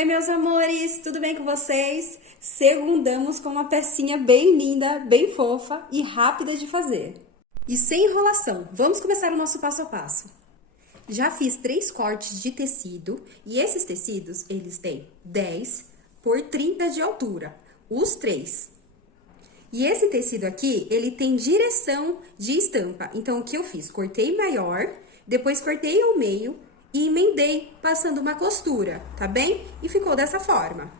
Oi, meus amores, tudo bem com vocês? Segundamos com uma pecinha bem linda, bem fofa e rápida de fazer. E sem enrolação, vamos começar o nosso passo a passo. Já fiz 3 cortes de tecido e esses tecidos, eles têm 10 por 30 de altura, os 3. E esse tecido aqui, ele tem direção de estampa. Então, o que eu fiz? Cortei maior, depois cortei ao meio e emendei, passando uma costura, tá bem? E ficou dessa forma.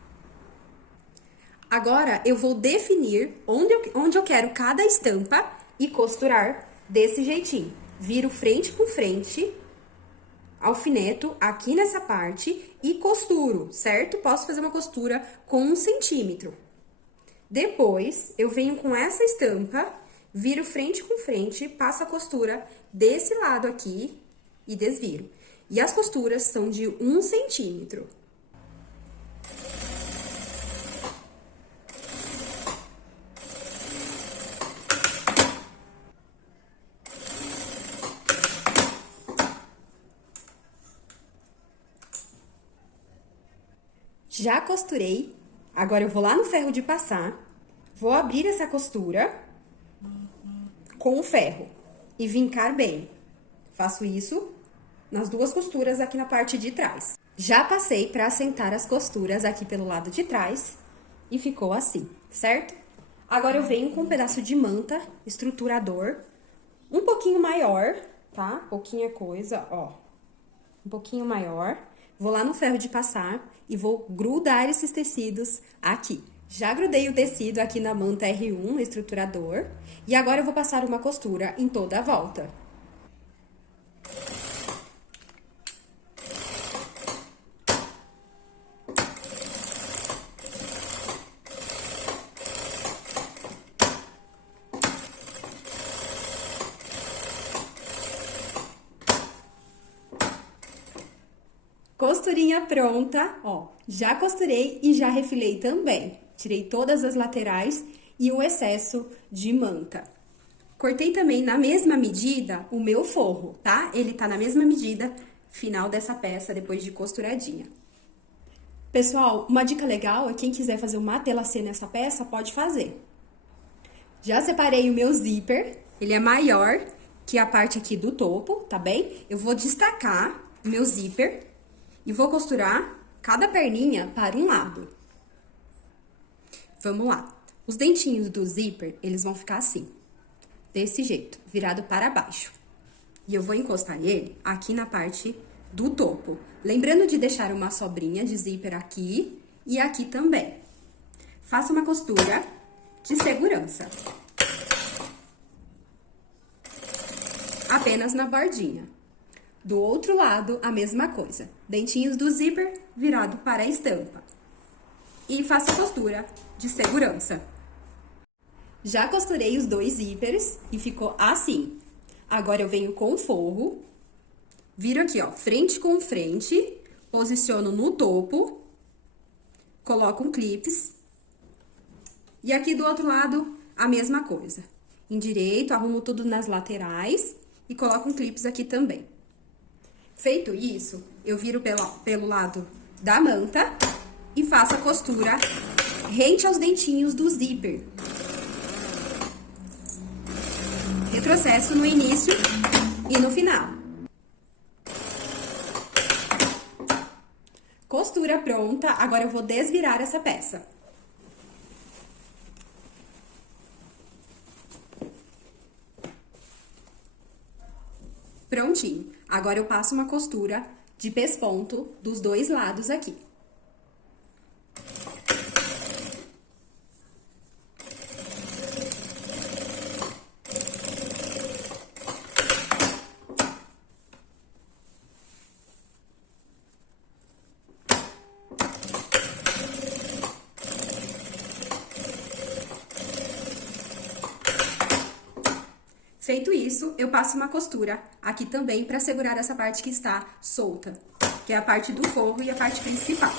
Agora, eu vou definir onde eu quero cada estampa e costurar desse jeitinho. Viro frente com frente, alfineto aqui nessa parte e costuro, certo? Posso fazer uma costura com 1 centímetro. Depois, eu venho com essa estampa, viro frente com frente, passo a costura desse lado aqui e desviro. E as costuras são de 1 centímetro. Já costurei, agora eu vou lá no ferro de passar, vou abrir essa costura com o ferro e vincar bem. Faço isso nas 2 costuras aqui na parte de trás. Já passei para assentar as costuras aqui pelo lado de trás e ficou assim, certo? Agora eu venho com um pedaço de manta estruturador, um pouquinho maior, tá? Pouquinha coisa, ó. Um pouquinho maior. Vou lá no ferro de passar e vou grudar esses tecidos aqui. Já grudei o tecido aqui na manta R1 estruturador e agora eu vou passar uma costura em toda a volta. Costurinha pronta, ó, já costurei e já refilei também. Tirei todas as laterais e o excesso de manta. Cortei também na mesma medida o meu forro, tá? Ele tá na mesma medida final dessa peça, depois de costuradinha. Pessoal, uma dica legal é quem quiser fazer um matelassê nessa peça, pode fazer. Já separei o meu zíper, ele é maior que a parte aqui do topo, tá bem? Eu vou destacar o meu zíper e vou costurar cada perninha para um lado. Vamos lá. Os dentinhos do zíper, eles vão ficar assim, desse jeito, virado para baixo. E eu vou encostar ele aqui na parte do topo. Lembrando de deixar uma sobrinha de zíper aqui e aqui também. Faça uma costura de segurança. Apenas na bordinha. Do outro lado, a mesma coisa. Dentinhos do zíper virado para a estampa. E faço costura de segurança. Já costurei os 2 zíperes e ficou assim. Agora eu venho com o forro, viro aqui, ó, frente com frente, posiciono no topo, coloco um clips. E aqui do outro lado, a mesma coisa. Endireito, arrumo tudo nas laterais e coloco um clips aqui também. Feito isso, eu viro pelo lado da manta e faço a costura rente aos dentinhos do zíper. Retrocesso no início e no final. Costura pronta, agora eu vou desvirar essa peça. Prontinho. Agora eu passo uma costura de pesponto dos 2 lados aqui. Feito isso, eu passo uma costura aqui também para segurar essa parte que está solta, que é a parte do forro e a parte principal.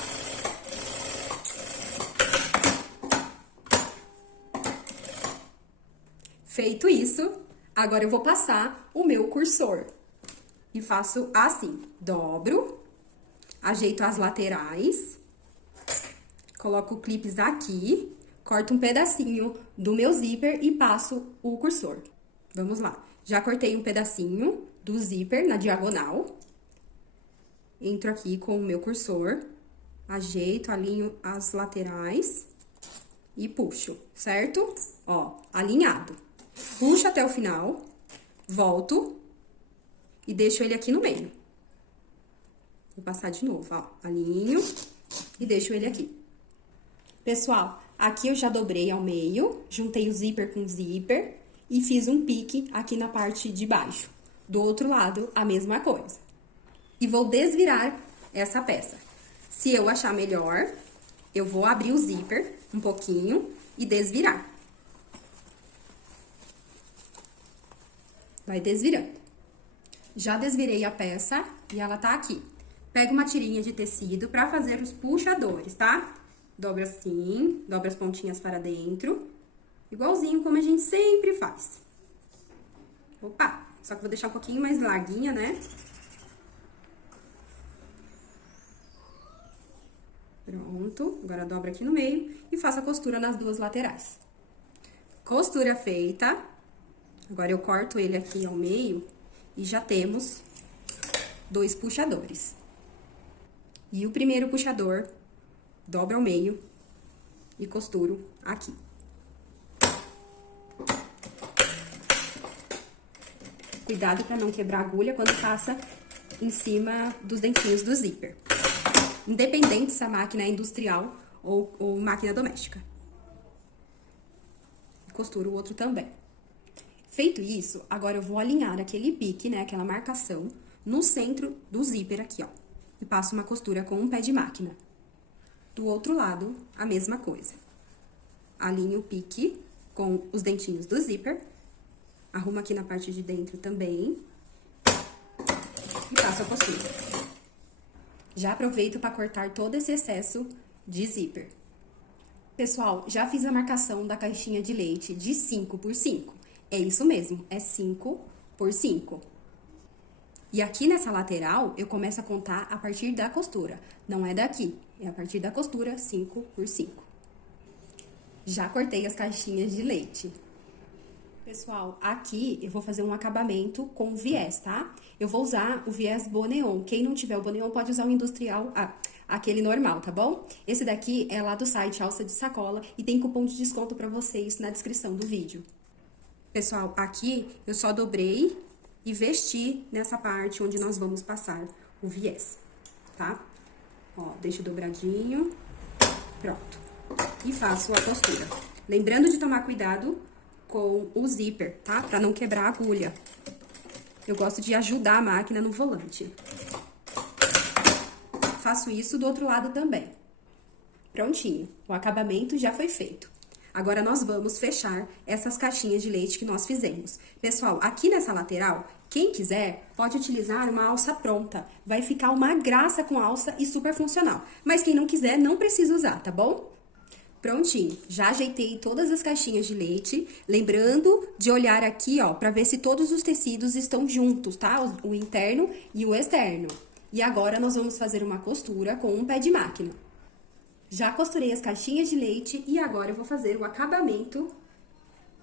Feito isso, agora eu vou passar o meu cursor. E faço assim, dobro, ajeito as laterais coloco o clips aqui, corto um pedacinho do meu zíper e passo o cursor. Vamos lá. Já cortei um pedacinho do zíper na diagonal. Entro aqui com o meu cursor, ajeito, alinho as laterais e puxo, certo? Ó, alinhado. Puxo até o final, volto e deixo ele aqui no meio. Vou passar de novo, ó, alinho e deixo ele aqui. Pessoal, aqui eu já dobrei ao meio, juntei o zíper com o zíper e fiz um pique aqui na parte de baixo. Do outro lado, a mesma coisa. E vou desvirar essa peça. Se eu achar melhor, eu vou abrir o zíper um pouquinho e desvirar. Vai desvirando. Já desvirei a peça e ela tá aqui. Pega uma tirinha de tecido pra fazer os puxadores, tá? Dobra assim, dobra as pontinhas para dentro. Igualzinho como a gente sempre faz. Opa! Só que vou deixar um pouquinho mais larguinha, né? Pronto, agora dobra aqui no meio e faço a costura nas duas laterais. Costura feita, agora eu corto ele aqui ao meio e já temos 2 puxadores. E o primeiro puxador, dobro ao meio e costuro aqui. Cuidado para não quebrar a agulha quando passa em cima dos dentinhos do zíper. Independente se a máquina é industrial ou máquina doméstica. Costuro o outro também. Feito isso, agora eu vou alinhar aquele pique, né, aquela marcação, no centro do zíper aqui, ó. E passo uma costura com um pé de máquina. Do outro lado, a mesma coisa. Alinho o pique com os dentinhos do zíper. Arrumo aqui na parte de dentro também. E passo a costura. Já aproveito para cortar todo esse excesso de zíper. Pessoal, já fiz a marcação da caixinha de leite de 5 por 5. É isso mesmo, é 5 por 5. E aqui nessa lateral, eu começo a contar a partir da costura. Não é daqui, é a partir da costura 5 por 5. Já cortei as caixinhas de leite. Pessoal, aqui eu vou fazer um acabamento com viés, tá? Eu vou usar o viés Boneon. Quem não tiver o Boneon pode usar o industrial, aquele normal, tá bom? Esse daqui é lá do site Alça de Sacola e tem cupom de desconto pra vocês na descrição do vídeo. Pessoal, aqui eu só dobrei e vesti nessa parte onde nós vamos passar o viés, tá? Ó, deixo dobradinho, pronto. E faço a costura. Lembrando de tomar cuidado com o zíper, tá? Pra não quebrar a agulha. Eu gosto de ajudar a máquina no volante. Faço isso do outro lado também. Prontinho, o acabamento já foi feito. Agora, nós vamos fechar essas caixinhas de leite que nós fizemos. Pessoal, aqui nessa lateral, quem quiser pode utilizar uma alça pronta. Vai ficar uma graça com alça e super funcional. Mas quem não quiser, não precisa usar, tá bom? Prontinho, já ajeitei todas as caixinhas de leite, lembrando de olhar aqui, ó, pra ver se todos os tecidos estão juntos, tá? O interno e o externo. E agora, nós vamos fazer uma costura com um pé de máquina. Já costurei as caixinhas de leite e agora eu vou fazer o acabamento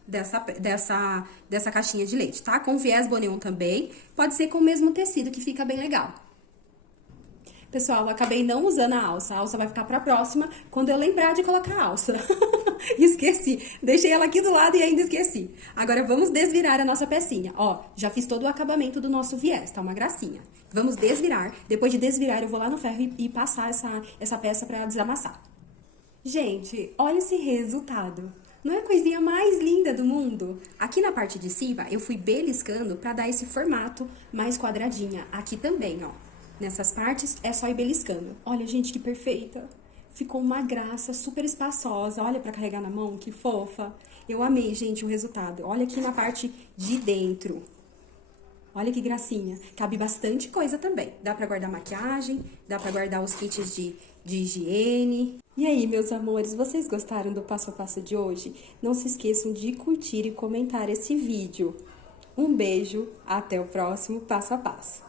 dessa caixinha de leite, tá? Com viés Boneon também, pode ser com o mesmo tecido que fica bem legal. Pessoal, eu acabei não usando a alça vai ficar pra próxima, quando eu lembrar de colocar a alça. Esqueci, deixei ela aqui do lado e ainda esqueci. Agora, vamos desvirar a nossa pecinha. Ó, já fiz todo o acabamento do nosso viés, tá uma gracinha. Vamos desvirar, depois de desvirar eu vou lá no ferro e passar essa peça pra desamassar. Gente, olha esse resultado. Não é a coisinha mais linda do mundo? Aqui na parte de cima, eu fui beliscando pra dar esse formato mais quadradinha. Aqui também, ó. Nessas partes, é só ir beliscando. Olha, gente, que perfeita. Ficou uma graça, super espaçosa. Olha pra carregar na mão, que fofa. Eu amei, gente, o resultado. Olha aqui na parte de dentro. Olha que gracinha. Cabe bastante coisa também. Dá pra guardar maquiagem, dá pra guardar os kits de higiene. E aí, meus amores, vocês gostaram do passo a passo de hoje? Não se esqueçam de curtir e comentar esse vídeo. Um beijo, até o próximo passo a passo.